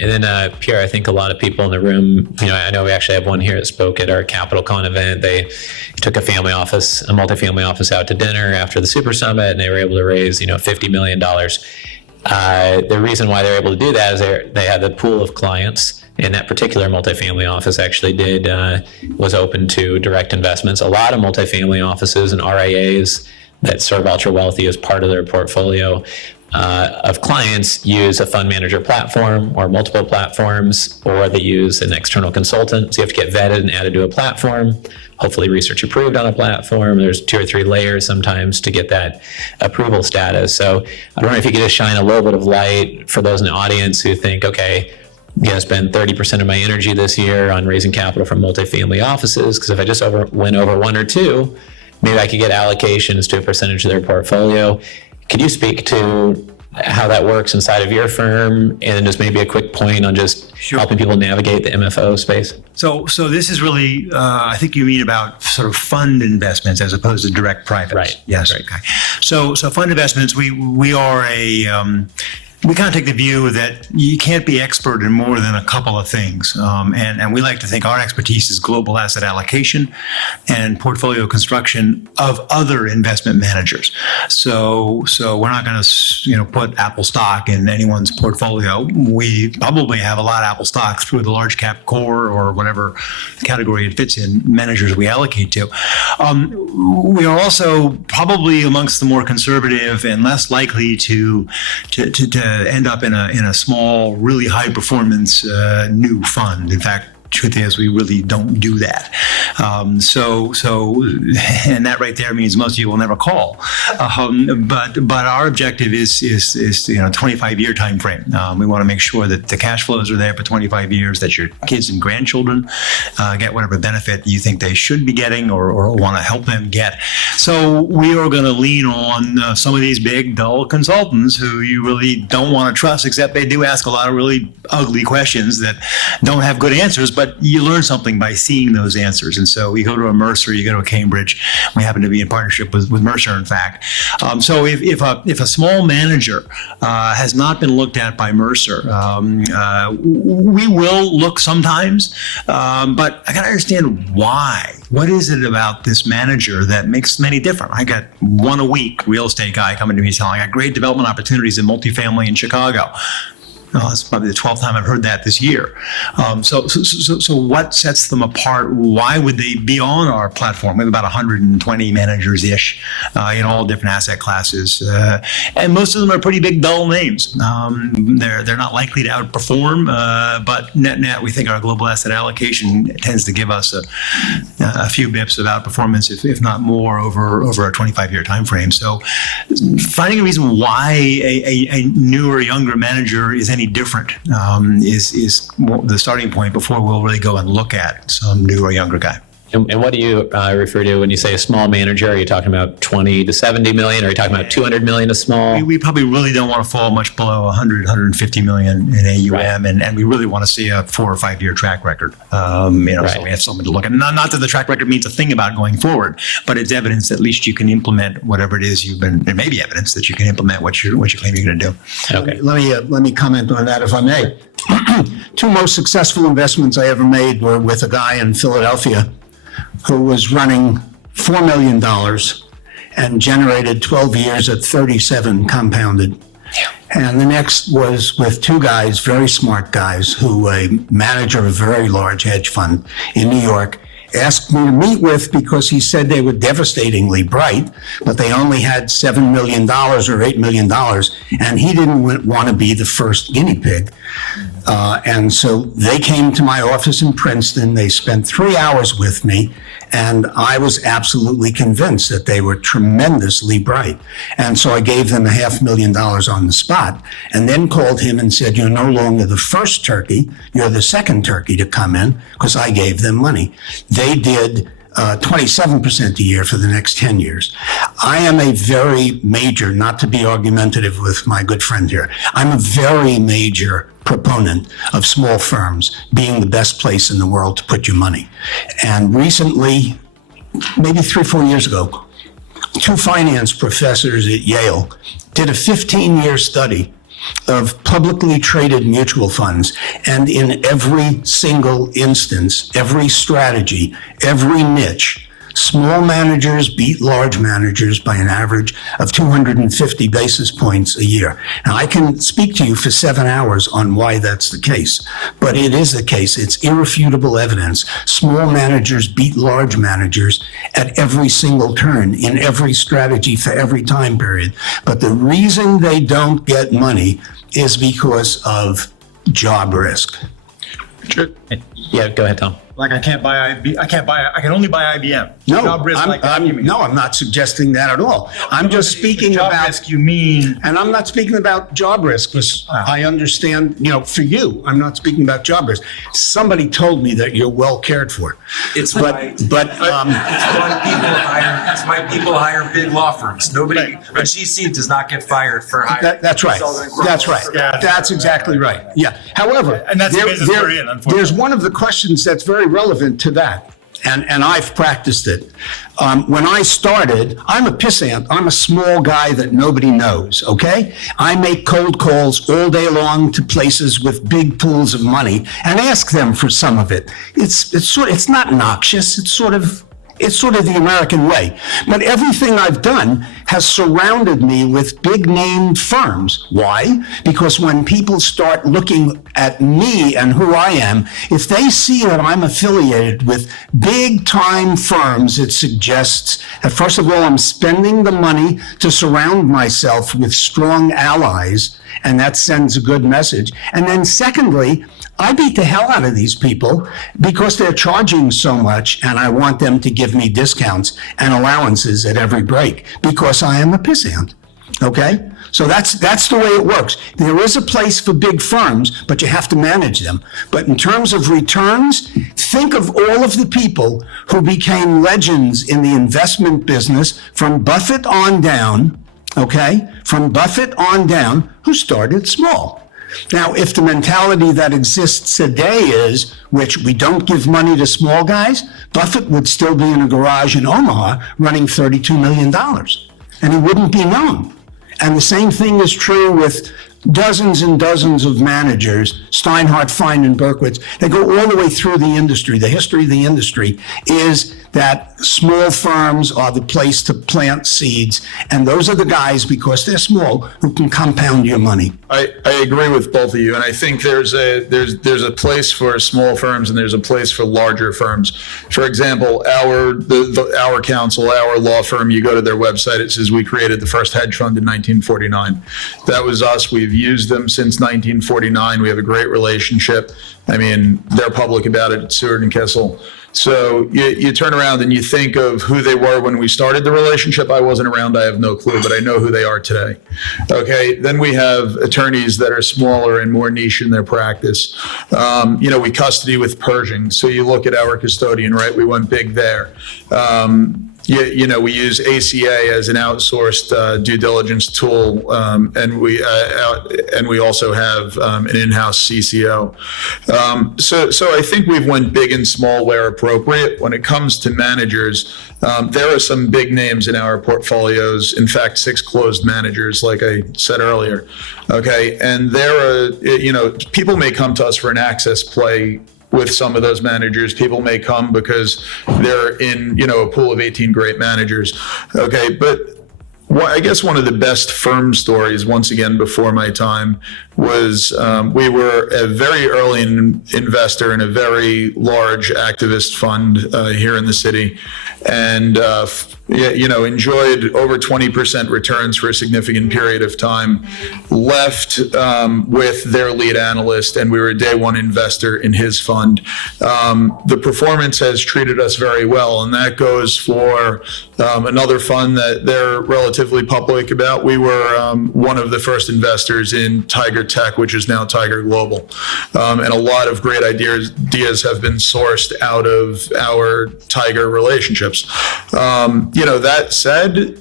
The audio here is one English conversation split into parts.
And then Pierre, I think a lot of people in the room, I know we actually have one here that spoke at our CapitalCon event. They took a multifamily office out to dinner after the Super Summit, and they were able to raise, $50 million. The reason why they're able to do that is they had the pool of clients, and that particular multifamily office actually was open to direct investments. A lot of multifamily offices and RIAs that serve ultra wealthy as part of their portfolio of clients use a fund manager platform or multiple platforms, or they use an external consultant. So you have to get vetted and added to a platform, hopefully research approved on a platform. There's 2 or 3 layers sometimes to get that approval status. So I don't know if you could just shine a little bit of light for those in the audience who think, okay, spend 30% of my energy this year on raising capital from multifamily offices, because if I just win over 1 or 2, maybe I could get allocations to a percentage of their portfolio. Could you speak to how that works inside of your firm, and then just maybe a quick point on just helping people navigate the MFO space? So this is really, I think you mean about sort of fund investments as opposed to direct privates. Right. Yes. Right. Okay. So fund investments, we are we kind of take the view that you can't be expert in more than a couple of things. And we like to think our expertise is global asset allocation and portfolio construction of other investment managers. So we're not going to, put Apple stock in anyone's portfolio. We probably have a lot of Apple stock through the large cap core or whatever category it fits in, managers we allocate to. We are also probably amongst the more conservative and less likely to end up in a small, really high performance new fund. In fact, truth is, we really don't do that. And that right there means most of you will never call. But our objective is 25-year time frame. We want to make sure that the cash flows are there for 25 years, that your kids and grandchildren get whatever benefit you think they should be getting or want to help them get. So we are going to lean on some of these big, dull consultants who you really don't want to trust, except they do ask a lot of really ugly questions that don't have good answers, but you learn something by seeing those answers. And so we go to a Mercer, you go to a Cambridge. We happen to be in partnership with Mercer, in fact. So if a small manager has not been looked at by Mercer, we will look sometimes, but I got to understand why. What is it about this manager that makes them any different? I got one a week real estate guy coming to me telling, I got great development opportunities in multifamily in Chicago. Oh, that's probably the 12th time I've heard that this year. So what sets them apart? Why would they be on our platform? We have about 120 managers-ish in all different asset classes. And most of them are pretty big, dull names. They're not likely to outperform, but net, we think our global asset allocation tends to give us a few bips of outperformance, if not more, over a 25-year time frame. So finding a reason why a newer, younger manager is any different is the starting point before we'll really go and look at some new or younger guy. And what do you refer to when you say a small manager? Are you talking about 20 to 70 million? Or are you talking about 200 million is small? We probably really don't want to fall much below 100, 150 million in AUM. Right. And we really want to see a 4 or 5 year track record. So we have something to look at. Not that the track record means a thing about going forward, but it's evidence that at least you can implement whatever it is there may be evidence that you can implement what you claim you're going to do. Okay. Let me comment on that, if I may. 2 most successful investments I ever made were with a guy in Philadelphia who was running $4 million and generated 12 years at 37 compounded. And the next was with 2 guys, very smart guys, who a manager of a very large hedge fund in New York asked me to meet with because he said they were devastatingly bright, but they only had $7 million or $8 million, and he didn't want to be the first guinea pig. And so they came to my office in Princeton. They spent 3 hours with me, and I was absolutely convinced that they were tremendously bright. And so I gave them $500,000 on the spot, and then called him and said, you're no longer the first turkey, you're the second turkey to come in, because I gave them money. They did 27% a year for the next 10 years. I am a very major, not to be argumentative with my good friend here, I'm a very major proponent of small firms being the best place in the world to put your money. And recently, maybe 3 or 4 years ago, 2 finance professors at Yale did a 15-year study of publicly traded mutual funds. And in every single instance, every strategy, every niche, small managers beat large managers by an average of 250 basis points a year. Now, I can speak to you for 7 hours on why that's the case, but it is the case. It's irrefutable evidence. Small managers beat large managers at every single turn, in every strategy for every time period. But the reason they don't get money is because of job risk. Yeah, go ahead, Tom. Like I can only buy IBM. No, Job risk like that, you mean? I'm not suggesting that at all. I'm just speaking job about risk, you mean? And I'm not speaking about job risk, because I understand, for you, I'm not speaking about job risk. Somebody told me that you're well cared for. It's But why people hire big law firms. Nobody, a GC does not get fired for hiring. that's right. That's right. Yeah. That's exactly right. Yeah. However, And that's the business we're in, unfortunately. there's one of the questions that's very relevant to that. And I've practiced it. When I started, I'm a pissant. I'm a small guy that nobody knows, okay? I make cold calls all day long to places with big pools of money and ask them for some of it. It's not noxious. It's sort of the American way. But everything I've done has surrounded me with big name firms. Why? Because when people start looking at me and who I am, if they see that I'm affiliated with big time firms, it suggests that, first of all, I'm spending the money to surround myself with strong allies, and that sends a good message. And then secondly, I beat the hell out of these people because they're charging so much, and I want them to give me discounts and allowances at every break because I am a pissant. Okay? So that's the way it works. There is a place for big firms, but you have to manage them. But in terms of returns, think of all of the people who became legends in the investment business from Buffett on down, okay? From Buffett on down, who started small. Now, if the mentality that exists today is, which we don't give money to small guys, Buffett would still be in a garage in Omaha running $32 million, and he wouldn't be known. And the same thing is true with dozens and dozens of managers, Steinhardt, Fine, and Berkowitz. They go all the way through the industry. The history of the industry is that small firms are the place to plant seeds. And those are the guys, because they're small, who can compound your money. I agree with both of you, and I think there's a place for small firms and there's a place for larger firms. For example, our counsel, our law firm, you go to their website, it says we created the first hedge fund in 1949. That was us. We've used them since 1949. We have a great relationship. I mean, they're public about it, Seward and Kessel. So you turn around and you think of who they were when we started the relationship. I wasn't around, I have no clue, but I know who they are today. Okay, then we have attorneys that are smaller and more niche in their practice. We custody with Pershing. So you look at our custodian, right? We went big there. We use ACA as an outsourced due diligence tool, and we also have an in-house CCO. So I think we've went big and small where appropriate. When it comes to managers, there are some big names in our portfolios. In fact, 6 closed managers, like I said earlier. Okay, and there are people may come to us for an access play. With some of those managers, people may come because they're in, a pool of 18 great managers. Okay, but I guess one of the best firm stories, once again, before my time, was we were a very early investor in a very large activist fund here in the city, and enjoyed over 20% returns for a significant period of time. Left with their lead analyst, and we were a day one investor in his fund. The performance has treated us very well, and that goes for another fund that they're relatively public about. We were one of the first investors in Tiger Tech, which is now Tiger Global, and a lot of great ideas have been sourced out of our Tiger relationships. That said,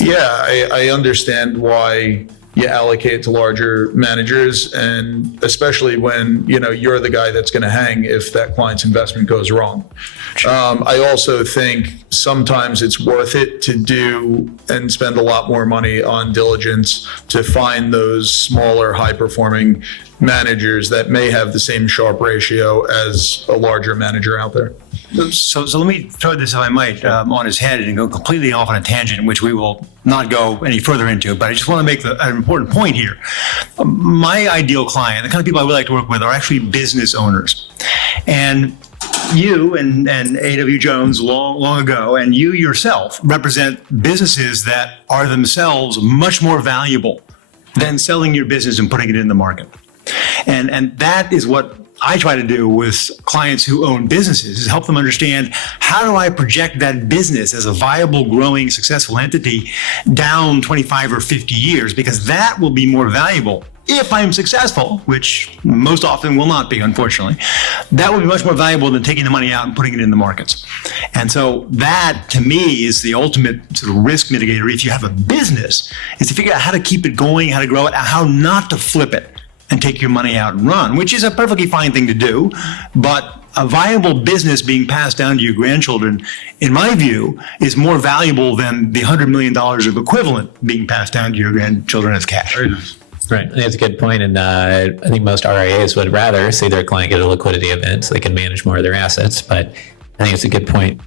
I understand why you allocate to larger managers, and especially when you're the guy that's going to hang if that client's investment goes wrong. I also think sometimes it's worth it to do and spend a lot more money on diligence to find those smaller, high-performing managers that may have the same Sharpe ratio as a larger manager out there. So let me throw this, if I might, on his head and go completely off on a tangent, which we will not go any further into. But I just want to make an important point here. My ideal client, the kind of people I would like to work with, are actually business owners. And you and A.W. Jones long ago, and you yourself represent businesses that are themselves much more valuable than selling your business and putting it in the market. And that is what I try to do with clients who own businesses, is help them understand, how do I project that business as a viable, growing, successful entity down 25 or 50 years? Because that will be more valuable if I'm successful, which most often will not be, unfortunately. That will be much more valuable than taking the money out and putting it in the markets. And so that, to me, is the ultimate sort of risk mitigator. If you have a business, is to figure out how to keep it going, how to grow it, how not to flip it and take your money out and run, which is a perfectly fine thing to do. But a viable business being passed down to your grandchildren, in my view, is more valuable than the $100 million of equivalent being passed down to your grandchildren as cash. Right. I think that's a good point. And I think most RIAs would rather see their client get a liquidity event so they can manage more of their assets. But I think it's a good point.